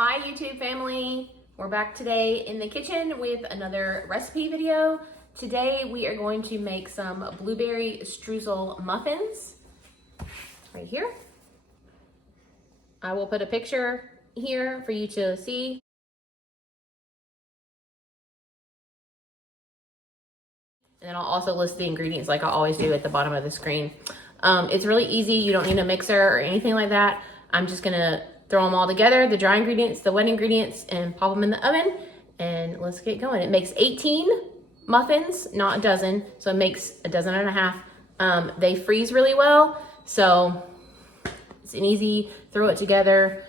Hi YouTube family, we're back today in the kitchen with another recipe video. Today we are going to make some blueberry streusel muffins right here. I will put a picture here for you to see. And then I'll also list the ingredients like I always do at the bottom of the screen. It's really easy, you don't need a mixer or anything like that. I'm just gonna throw them all together, the dry ingredients, the wet ingredients, and pop them in the oven, and let's get going. It makes 18 muffins, not a dozen, so it makes a dozen and a half. They freeze really well, so it's an easy throw it together,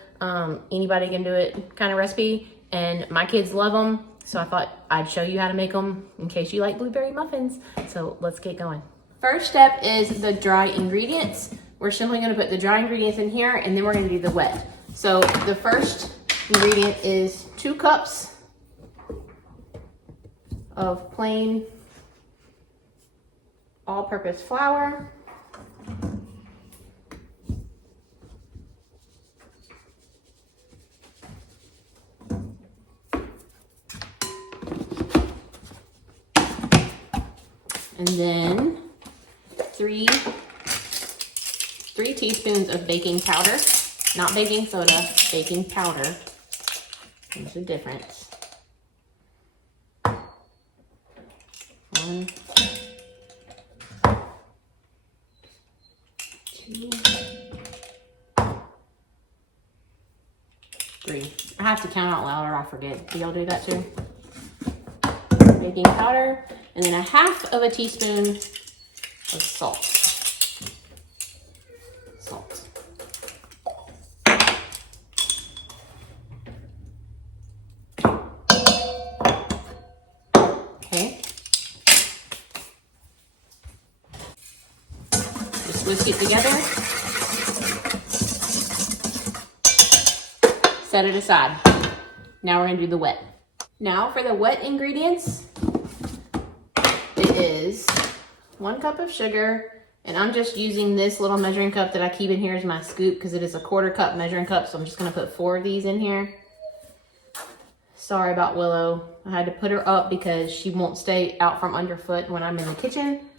anybody can do it kind of recipe, and my kids love them, so I thought I'd show you how to make them in case you like blueberry muffins. So let's get going. First step is the dry ingredients. We're simply gonna put the dry ingredients in here, and then we're gonna do the wet. So the first ingredient is 2 cups of plain all-purpose flour. And then 3 teaspoons of baking powder. Not baking soda, baking powder. There's a difference. 1, 2, 3. I have to count out loud or I forget. Do y'all do that too? Baking powder, and then 1/2 of a teaspoon of salt. Okay. Just whisk it together. Set it aside. Now we're gonna do the wet. Now for the wet ingredients, it is 1 cup of sugar, and I'm just using this little measuring cup that I keep in here as my scoop because it is a 1/4 cup measuring cup, so I'm just gonna put 4 of these in here. Sorry about Willow. I had to put her up because she won't stay out from underfoot when I'm in the kitchen.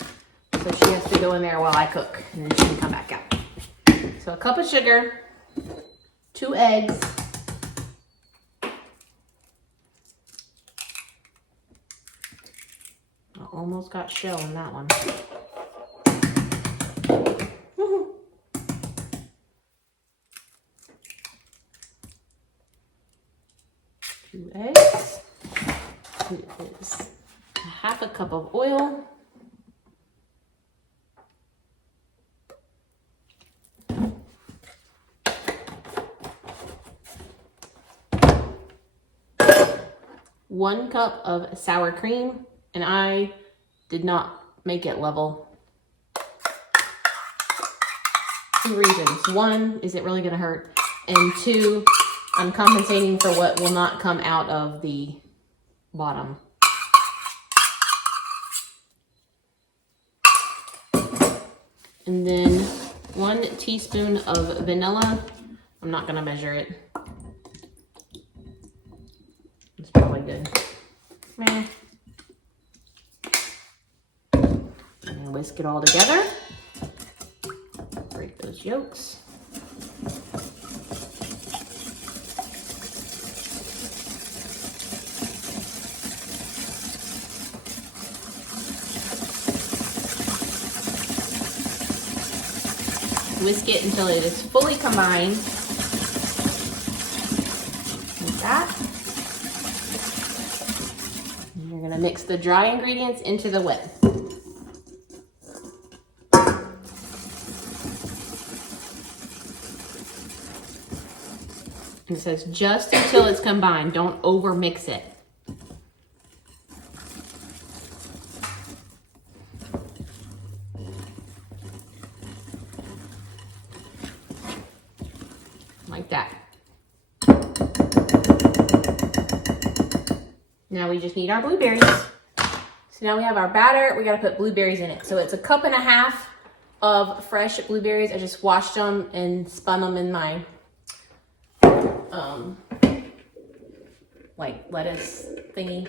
So she has to go in there while I cook, and then she can come back out. So 1 cup of sugar, 2 eggs, I almost got shell in that one. 2 eggs. It is 1/2 cup of oil. One cup of sour cream, and I did not make it level. 2 reasons. 1, is it really gonna hurt? And 2, I'm compensating for what will not come out of the bottom. And then 1 teaspoon of vanilla. I'm not gonna measure it. It's probably good. Meh. And then whisk it all together. Break those yolks. Whisk it until it is fully combined. Like that. And you're gonna mix the dry ingredients into the wet. And it says just until it's combined. Don't over mix it. Like that. Now we just need our blueberries. So now we have our batter. We got to put blueberries in it. So it's 1.5 cups of fresh blueberries. I just washed them and spun them in my like lettuce thingy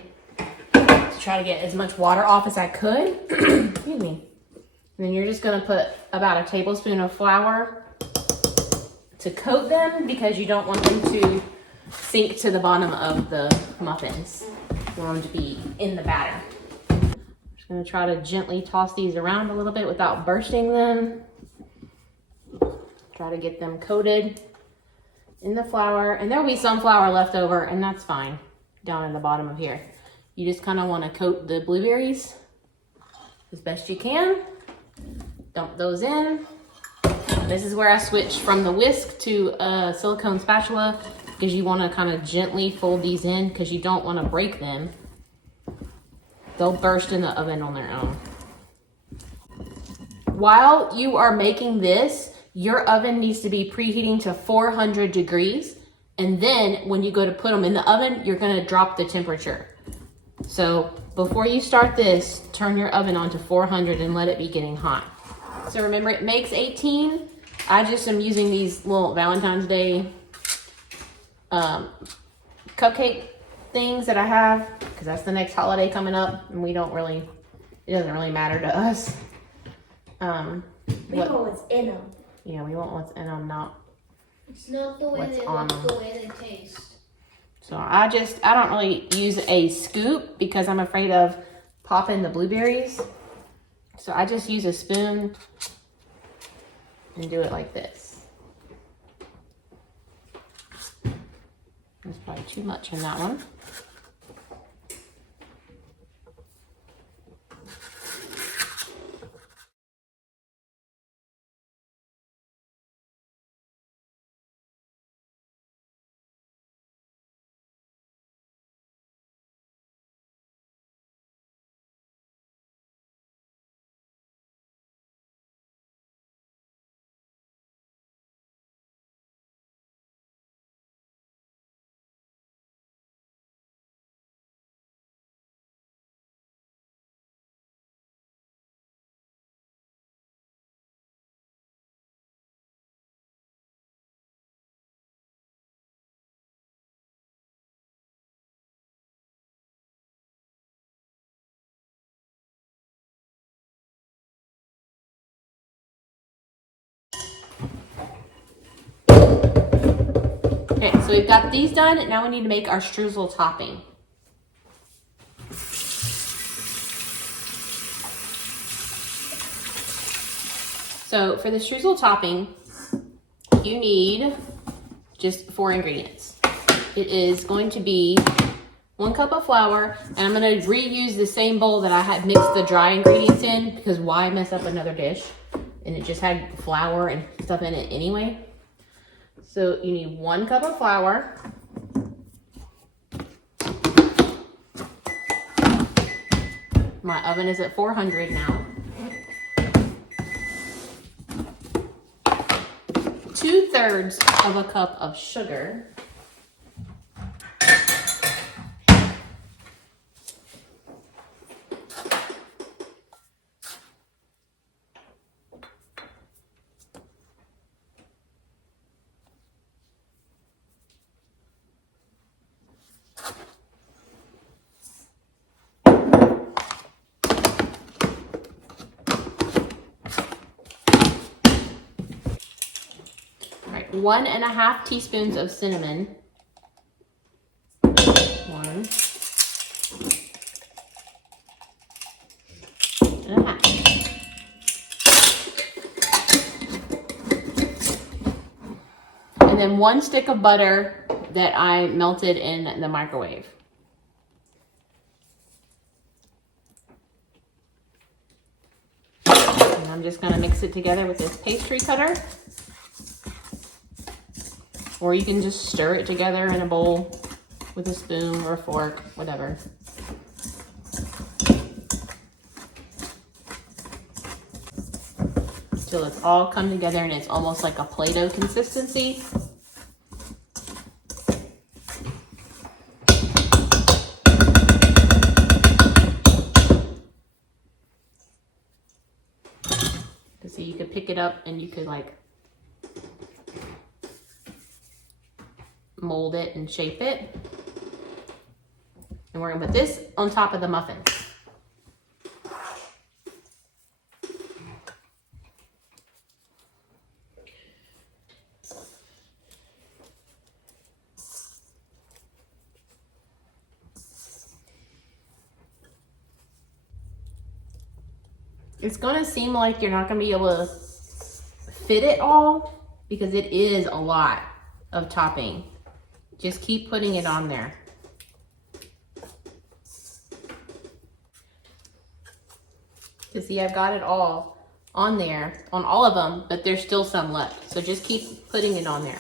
to try to get as much water off as I could. Excuse me. And then you're just gonna put about a tablespoon of flour to coat them because you don't want them to sink to the bottom of the muffins. You want them to be in the batter. I'm just gonna try to gently toss these around a little bit without bursting them. Try to get them coated in the flour, and there'll be some flour left over, and that's fine down in the bottom of here. You just kind of want to coat the blueberries as best you can. Dump those in. This is where I switch from the whisk to a silicone spatula because you want to kind of gently fold these in because you don't want to break them. They'll burst in the oven on their own. While you are making this, your oven needs to be preheating to 400 degrees. And then when you go to put them in the oven, you're gonna drop the temperature. So before you start this, turn your oven on to 400 and let it be getting hot. So remember, it makes 18. I just am using these little Valentine's Day cupcake things that I have because that's the next holiday coming up, and it doesn't really matter to us. We know what's in them. Yeah, we want what's in them, not it's not the way what's they on look, them. the way they taste. So I don't really use a scoop because I'm afraid of popping the blueberries. So I just use a spoon and do it like this. There's probably too much in that one. Okay, so we've got these done. Now we need to make our streusel topping. So for the streusel topping, you need just 4 ingredients. It is going to be 1 cup of flour, and I'm going to reuse the same bowl that I had mixed the dry ingredients in because why mess up another dish? And it just had flour and stuff in it anyway. So you need 1 cup of flour. My oven is at 400 now. 2/3 of a cup of sugar. All right, 1.5 teaspoons of cinnamon. 1.5. And then 1 stick of butter that I melted in the microwave. And I'm just gonna mix it together with this pastry cutter. Or you can just stir it together in a bowl with a spoon or a fork, whatever. Till it's all come together and it's almost like a Play-Doh consistency. So you could pick it up and you could like mold it and shape it. And we're gonna put this on top of the muffins. It's gonna seem like you're not gonna be able to fit it all because it is a lot of topping. Just keep putting it on there. You see, I've got it all on there, on all of them, but there's still some left. So just keep putting it on there.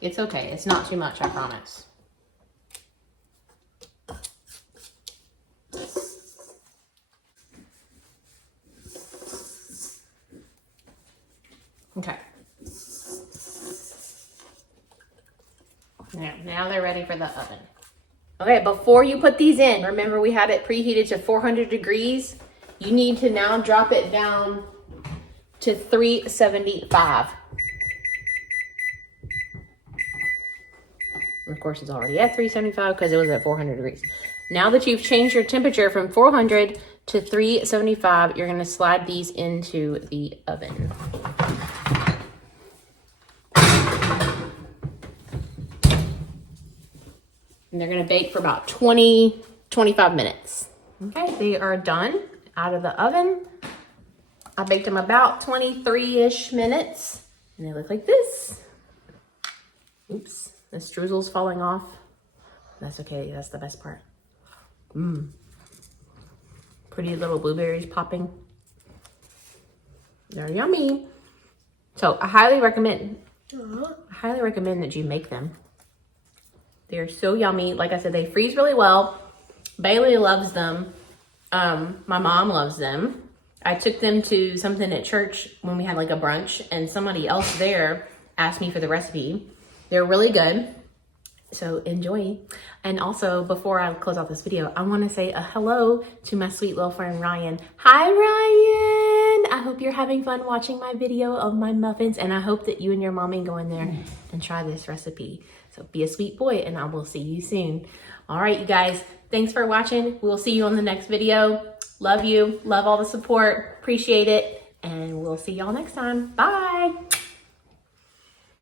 It's okay, it's not too much, I promise. Okay. Now they're ready for the oven. Okay, before you put these in, remember we had it preheated to 400 degrees. You need to now drop it down to 375. Of course, it's already at 375 because it was at 400 degrees. Now that you've changed your temperature from 400 to 375, you're going to slide these into the oven. And they're going to bake for about 20-25 minutes. Okay, they are done out of the oven. I baked them about 23-ish minutes. And they look like this. Oops, the Streusel's falling off. That's okay, that's the best part. Pretty little blueberries popping. They're yummy. So I highly recommend that you make them. They're so yummy. Like I said, they freeze really well. Bailey loves them. My mom loves them. I took them to something at church when we had like a brunch, and somebody else there asked me for the recipe. They're really good. So enjoy. And also, before I close out this video, I want to say a hello to my sweet little friend Ryan. Hi Ryan! I hope you're having fun watching my video of my muffins, and I hope that you and your mommy go in there and try this recipe. So be a sweet boy, and I will see you soon. All right, you guys, thanks for watching. We'll see you on the next video. Love you. Love all the support. Appreciate it. And we'll see y'all next time. Bye.